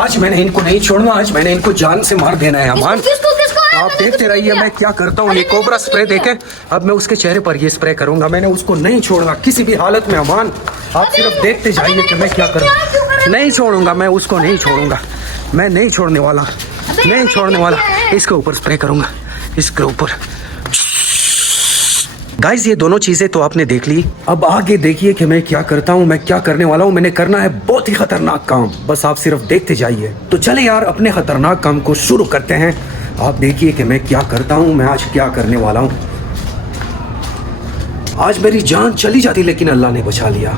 आज मैंने इनको नहीं छोड़ना, आज मैंने इनको जान से मार देना है अमान। आप देखते रहिए मैं क्या करता हूँ। ये कोबरा स्प्रे देखे, अब मैं उसके चेहरे पर ये स्प्रे करूंगा। मैंने उसको नहीं छोड़ना किसी भी हालत में अमान। आप सिर्फ देखते जाइए कि मैं क्या करूँ। नहीं छोड़ूंगा मैं उसको, नहीं छोड़ूंगा मैं, नहीं छोड़ने वाला, नहीं छोड़ने वाला। इसके ऊपर स्प्रे करूंगा, इसके ऊपर। गाइस ये दोनों चीजें तो आपने देख ली, अब आगे देखिए कि मैं क्या करता हूँ, मैं क्या करने वाला हूँ। मैंने करना है बहुत ही खतरनाक काम, बस आप सिर्फ देखते जाइए। तो चले यार अपने खतरनाक काम को शुरू करते हैं। आप देखिए कि मैं क्या करता हूँ, मैं आज क्या करने वाला हूँ। आज मेरी जान चली जाती लेकिन अल्लाह ने बचा लिया।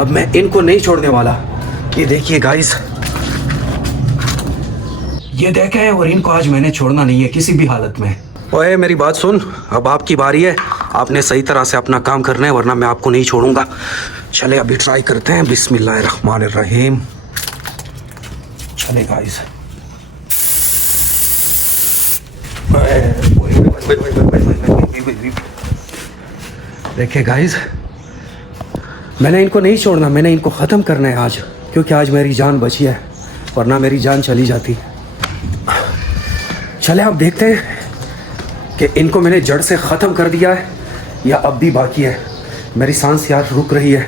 अब मैं इनको नहीं छोड़ने वाला। ये देखिए गाइस, ये देखें, और इनको आज मैंने छोड़ना नहीं है किसी भी हालत में। ओए मेरी बात सुन, अब आपकी बारी है। आपने सही तरह से अपना काम करना है वरना मैं आपको नहीं छोड़ूंगा। चले अभी ट्राई करते हैं। बिस्मिल्लाहिर्रहमानिर्रहीम। चले गाइस, देखिए गाइस, मैंने इनको नहीं छोड़ना, मैंने इनको ख़त्म करना है आज, क्योंकि आज मेरी जान बची है वरना मेरी जान चली जाती। चले आप देखते हैं कि इनको मैंने जड़ से ख़त्म कर दिया है या अब भी बाकी है। मेरी सांस यार रुक रही है,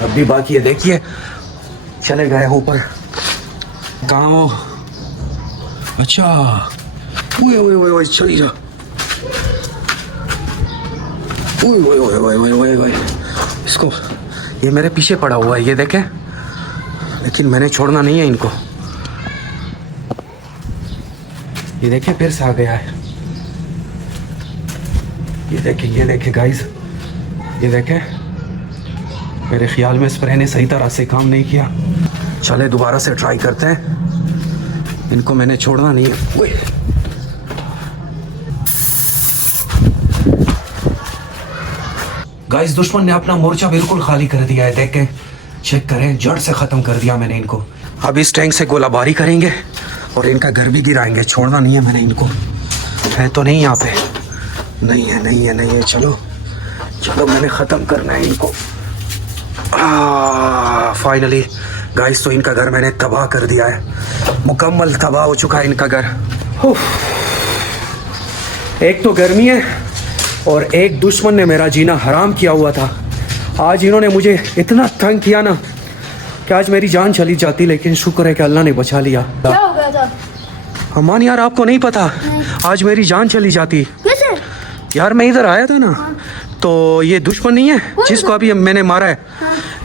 अब भी बाकी है। देखिए चले गए ऊपर। कहाँ हो? अच्छा, ओए ओए ओए ओए, चली जा। ओए ओए ओए ओए ओए ओए ओए, इसको, ये मेरे पीछे पड़ा हुआ है, ये देखें, लेकिन मैंने छोड़ना नहीं है इनको। ये देखें फिर से आ गया है। ये देखें गाइस, ये देखें, मेरे ख्याल में स्प्रे ने सही तरह से काम नहीं किया। चले दोबारा से ट्राई करते हैं। इनको मैंने छोड़ना नहीं है। गाइस दुश्मन ने अपना मोर्चा बिल्कुल खाली कर दिया है। देखें, चेक करें, जड़ से ख़त्म कर दिया मैंने इनको। अब इस टैंक से गोलाबारी करेंगे और इनका घर भी गिराएंगे। छोड़ना नहीं है मैंने इनको। है तो नहीं यहाँ पे? नहीं है, नहीं है, नहीं है। चलो चलो, मैंने ख़त्म करना है इनको। फाइनली गाइस, तो इनका घर मैंने तबाह कर दिया है, मुकम्मल तबाह हो चुका है इनका घर। एक तो गर्मी है और एक दुश्मन ने मेरा जीना हराम किया हुआ था। आज इन्होंने मुझे इतना तंग किया ना कि आज मेरी जान चली जाती, लेकिन शुक्र है कि अल्लाह ने बचा लिया। क्या हो गया था? अमान यार आपको नहीं पता, आज मेरी जान चली जाती। कैसे? यार मैं इधर आया था ना, तो ये दुश्मन नहीं है जिसको अभी मैंने मारा है,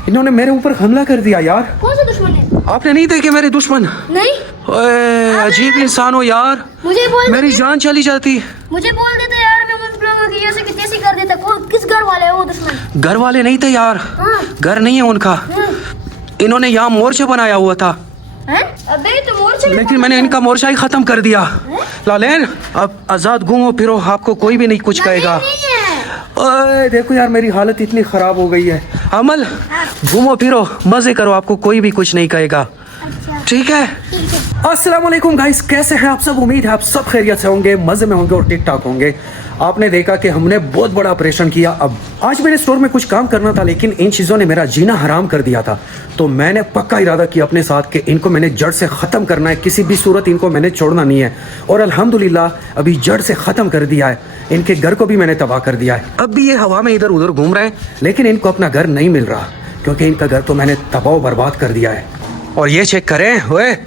इन्होंने मेरे ऊपर हमला कर दिया यार। कौन सा दुश्मन है? आपने नहीं देखे मेरे दुश्मन? नहीं। ओए अजीब इंसान हो यार, मुझे बोल मेरी जान चली जाती। मुझे बोल देते यार, मैं उन लोगों की जैसे कि तैसी कर देता। कौन, किस घर वाले है वो दुश्मन? घर वाले नहीं थे यार, हाँ। घर नहीं है उनका। इन्होंने यहाँ मोर्चा बनाया हुआ था। हैं? अबे तो मोर्चा, लेकिन मैंने इनका मोर्चा ही खत्म कर दिया। लालेन अब आजाद घूमो फिरो, आपको कोई भी नहीं कुछ कहेगा। ओए देखो यार, मेरी हालत इतनी खराब हो गई है। अमल घूमो फिरो, मजे करो, आपको कोई भी कुछ नहीं कहेगा। ठीक है? अस्सलाम वालेकुम गाइस, कैसे हैं आप सब? उम्मीद है आप सब खैरियत से होंगे, मजे में होंगे और ठीक ठाक होंगे। आपने देखा कि हमने बहुत बड़ा ऑपरेशन किया। अब आज मेरे स्टोर में कुछ काम करना था, लेकिन इन चीज़ों ने मेरा जीना हराम कर दिया था। तो मैंने पक्का इरादा किया अपने साथ कि इनको मैंने जड़ से ख़त्म करना है, किसी भी सूरत इनको मैंने छोड़ना नहीं है। और अल्हम्दुलिल्लाह अभी जड़ से ख़त्म कर दिया है। इनके घर को भी मैंने तबाह कर दिया है। अब भी ये हवा में इधर उधर घूम रहे हैं, लेकिन इनको अपना घर नहीं मिल रहा, क्योंकि इनका घर तो मैंने तबाह बर्बाद कर दिया है। और ये चेक करें, ओए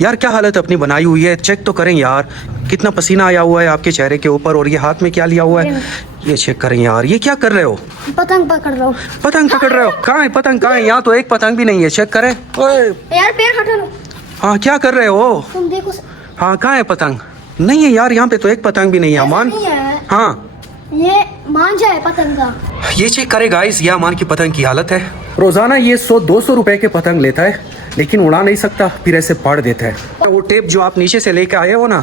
यार क्या हालत अपनी बनाई हुई है, चेक तो करें यार, कितना पसीना आया हुआ है आपके चेहरे के ऊपर। और ये हाथ में क्या लिया हुआ है, ये चेक करें यार। ये क्या कर रहे हो? पतंग पकड़ रहा हूँ। पतंग पकड़ रहे हो? कहाँ है पतंग, कहाँ है? यहाँ तो एक पतंग भी नहीं है, चेक करें। ओए यार पैर हटा लो। हाँ क्या कर रहे हो? तुम देखो। हाँ कहाँ है पतंग? नहीं है यार, यहाँ पे तो एक पतंग भी नहीं है अमान। हाँ ये मांझा है पतंग का। ये चेक करे गाइस, ये अमान की पतंग की हालत है। रोजाना ये 100-200 रुपए के पतंग लेता है, लेकिन उड़ा नहीं सकता, फिर ऐसे पाड़ देता है। वो टेप जो आप नीचे से लेके आए हो ना,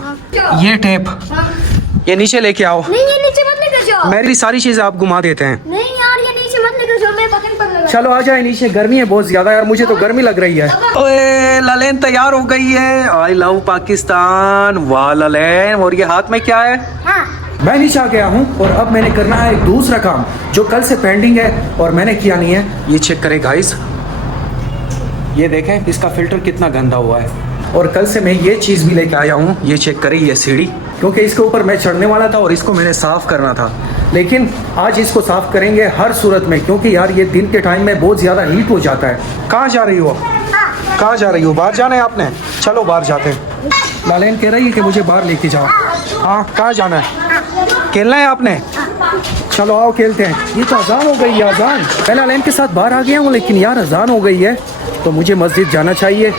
ये टेप, ये नीचे लेके आओ। नहीं, ये नीचे मत लेकर जाओ। मेरी सारी चीजें आप घुमा देते हैं। नहीं यार, ये नीचे मत लेकर जाओ, मैं पतंग पर लगा। चलो आ जाए नीचे, गर्मी है बहुत ज्यादा यार, मुझे तो गर्मी लग रही है। ओए ललेन तैयार हो गई है। I love Pakistan. वाह ललेन, और ये हाथ में क्या है? हाँ। मैं नीचे आ गया हूँ और अब मैंने करना है दूसरा काम जो कल से पेंडिंग है और मैंने किया नहीं है। ये चेक करें गाइस, ये देखें इसका फ़िल्टर कितना गंदा हुआ है। और कल से मैं ये चीज़ भी लेके आया हूँ, ये चेक करें, ये सीढ़ी, क्योंकि इसके ऊपर मैं चढ़ने वाला था और इसको मैंने साफ़ करना था, लेकिन आज इसको साफ़ करेंगे हर सूरत में, क्योंकि यार ये दिन के टाइम में बहुत ज़्यादा हीट हो जाता है। कहाँ जा रही हो? कहाँ जा रही हो? बाहर जाना है आपने? चलो बाहर जाते हैं। लालेन कह रही है कि मुझे बाहर लेके जाओ। हाँ, कहाँ जाना है? खेलना है आपने? चलो आओ खेलते हैं। ये तो अजान हो गई है, अजान। मैं लालेन के साथ बाहर आ गया हूँ, लेकिन यार अजान हो गई है तो मुझे मस्जिद जाना चाहिए,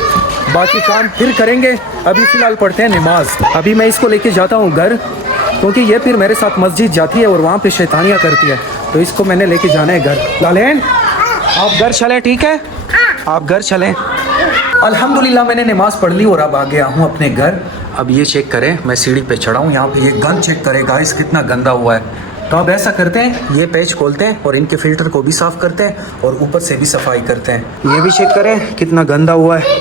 बाकी काम फिर करेंगे। अभी फ़िलहाल पढ़ते हैं नमाज। अभी मैं इसको लेके जाता हूँ घर, क्योंकि ये फिर मेरे साथ मस्जिद जाती है और वहाँ पे शैतानियाँ करती है, तो इसको मैंने लेके जाना है घर। लालेन आप घर चलें, ठीक है? आप घर चलें। अल्हम्दुलिल्लाह मैंने नमाज़ पढ़ ली और अब आ गया हूँ अपने घर। अब ये चेक करें, मैं सीढ़ी पे चढ़ा हूँ, यहाँ पे ये गन चेक करें गाइस कितना गंदा हुआ है। तो अब ऐसा करते हैं, ये पेज खोलते हैं और इनके फ़िल्टर को भी साफ़ करते हैं और ऊपर से भी सफाई करते हैं। ये भी चेक करें कितना गंदा हुआ है,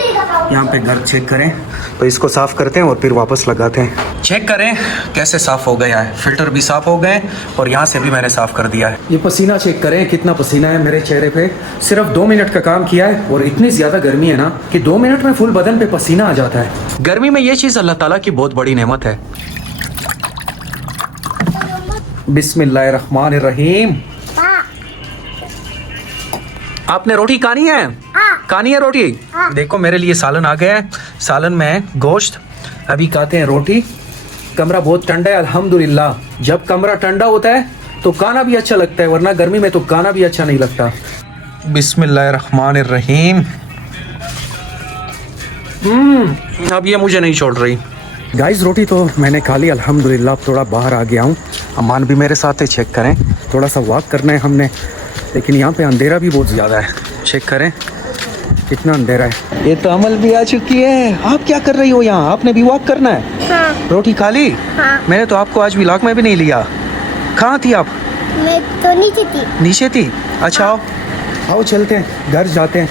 यहाँ पे घर चेक करें, तो इसको साफ़ करते हैं और फिर वापस लगाते हैं। चेक करें कैसे साफ़ हो गया है, फ़िल्टर भी साफ़ हो गए और यहाँ से भी मैंने साफ़ कर दिया है। ये पसीना चेक करें कितना पसीना है मेरे चेहरे पे। सिर्फ 2 मिनट का काम किया है और इतनी ज़्यादा गर्मी है ना कि 2 मिनट में फुल बदन पे पसीना आ जाता है। गर्मी में ये चीज़ अल्लाह ताला की बहुत बड़ी नेमत है। बिस्मिल्लाहिर्रहमानिर्रहीम। आपने रोटी खानी है? खानी है रोटी? देखो मेरे लिए सालन आ गया है, सालन में गोश्त, अभी खाते हैं रोटी। कमरा बहुत ठंडा है अल्हम्दुलिल्लाह। जब कमरा ठंडा होता है तो खाना भी अच्छा लगता है, वरना गर्मी में तो खाना भी अच्छा नहीं लगता। बिस्मिल्लाहिर्रहमानिर्रहीम। अब ये मुझे नहीं छोड़ रही। गाइस रोटी तो मैंने खा ली अल्हम्दुलिल्लाह। अब थोड़ा बाहर आ गया हूँ, अमान भी मेरे साथ है। चेक करें, थोड़ा सा वॉक करना है हमने, लेकिन यहाँ पे अंधेरा भी बहुत ज़्यादा है। चेक करें कितना अंधेरा है। ये तो अमल भी आ चुकी है। आप क्या कर रही हो यहाँ? आपने भी वॉक करना है? हाँ। रोटी खा ली? हाँ। मैंने तो आपको आज व्लॉग में भी नहीं लिया। कहाँ थी आप? मैं तो नीचे थी। नीचे थी? अच्छा आओ आओ चलते हैं, घर जाते हैं।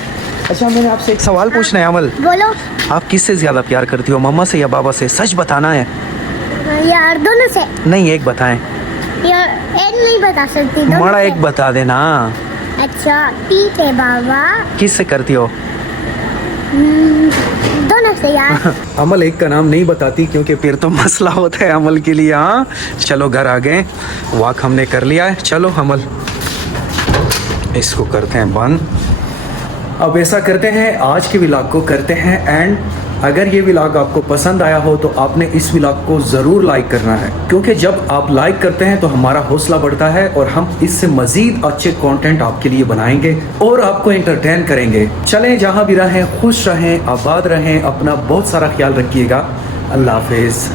अच्छा मैंने आपसे एक सवाल पूछना है अमल। बोलो। आप किससे ज़्यादा प्यार करती हो, मम्मा से या बाबा से? सच बताना है। यार दोनों से। नहीं एक बताएं। यार एक नहीं बता सकती, दोनों बड़ा से। एक बता देना। अच्छा ठीक है बाबा। किससे करती हो? दोनों से यार। अमल एक का नाम नहीं बताती, क्योंकि फिर तो मसला होता है अमल के लिए। हाँ चलो घर आ गए, वॉक हमने कर लिया है। चलो अमल इसको करते हैं बंद। अब ऐसा करते हैं, आज के व्लॉग को करते हैं एंड। अगर ये व्लॉग आपको पसंद आया हो तो आपने इस व्लॉग को ज़रूर लाइक करना है, क्योंकि जब आप लाइक करते हैं तो हमारा हौसला बढ़ता है और हम इससे मज़ीद अच्छे कंटेंट आपके लिए बनाएंगे और आपको एंटरटेन करेंगे। चलें जहाँ भी रहें खुश रहें, आबाद रहें, अपना बहुत सारा ख्याल रखिएगा। अल्लाह हाफिज़।